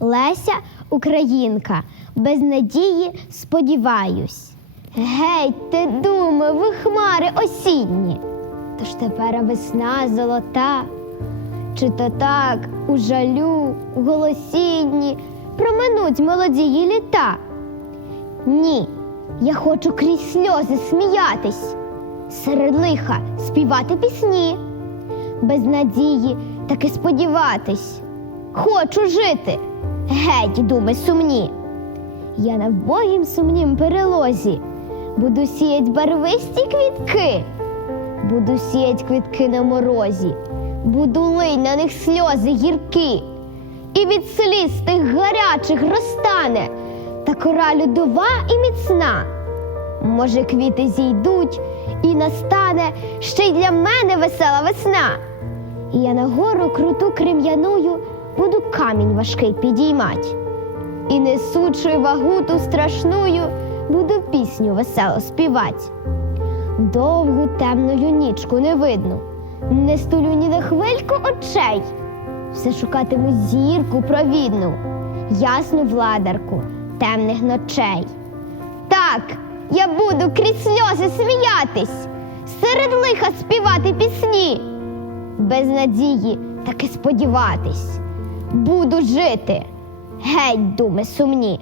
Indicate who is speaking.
Speaker 1: Леся Українка, без надії сподіваюсь. Геть ти думи, ви хмари осінні. Тож тепер весна золота, чи то так у жалю, у голосінні проминуть молодії літа. Ні, я хочу крізь сльози сміятись, серед лиха співати пісні, без надії таки сподіватись. Хочу жити, геть думи сумні. Я на вбогім сумнім перелозі буду сіять барвисті квітки, буду сіять квітки на морозі, буду лить на них сльози гіркі, і від сліз тих гарячих розтане та кора льодова і міцна. Може, квіти зійдуть, і настане ще й для мене весела весна. І я на гору круту крем'яною буду камінь важкий підіймать. І несучи вагу ту страшную, буду пісню весело співать. Довгу темною нічку не видно, не стулю ні на хвильку очей. Все шукатиму зірку провідну, ясну владарку темних ночей. Так, я буду крізь сльози сміятись, серед лиха співати пісні, без надії таки сподіватись, буду жити, геть думи сумні.